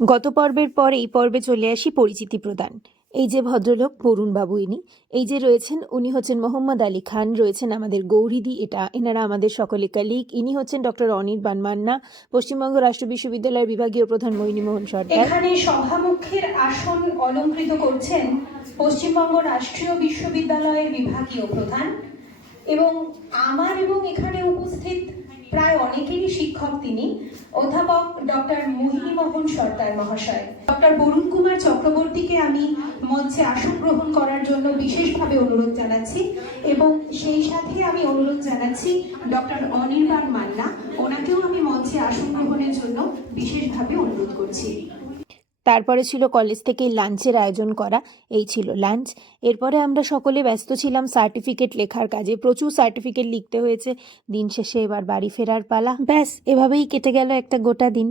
গত পর্বের পর এই পর্বে চলে আসি পরিচিতি প্রদান। এই যে ভদ্রলোক বরুণবাবু ইনি, এই যে রয়েছেন উনি হচ্ছেন মোহাম্মদ আলী খান, রয়েছেন আমাদের গৌরীদি, এনারা আমাদের সকলে কালিক। ইনি হচ্ছেন ডক্টর অনির্বাণ মান্না, পশ্চিমবঙ্গ রাষ্ট্র বিশ্ববিদ্যালয়ের বিভাগীয় প্রধান মোহিনীমোহন সরকার। এখানে সভামুখের আসন অলঙ্কৃত করছেন পশ্চিমবঙ্গ রাষ্ট্রীয় বিশ্ববিদ্যালয়ের বিভাগীয় প্রধান এবং আমার এবং এখানে উপস্থিত প্রায় অনেকেরই শিক্ষক তিনি অধ্যাপক ডক্টর মোহিনীমোহন সরকার মহাশয়। ডক্টর বরুণ কুমার চক্রবর্তীকে আমি মঞ্চে আসন গ্রহণ করার জন্য বিশেষভাবে অনুরোধ জানাচ্ছি এবং সেই সাথে আমি অনুরোধ জানাচ্ছি ডক্টর অনির্বাণ মান্না, ওনাকেও আমি মঞ্চে আসন গ্রহণের জন্য বিশেষভাবে অনুরোধ করছি। তারপরে ছিল কলেজ থেকে লাঞ্চের আয়োজন করা, এই ছিল লাঞ্চ। এরপরে আমরা সকলে ব্যস্ত ছিলাম সার্টিফিকেট লেখার কাজে, প্রচুর সার্টিফিকেট লিখতে হয়েছে। দিন শেষে এবার বাড়ি ফেরার পালা। ব্যাস, এভাবেই কেটে গেল একটা গোটা দিন।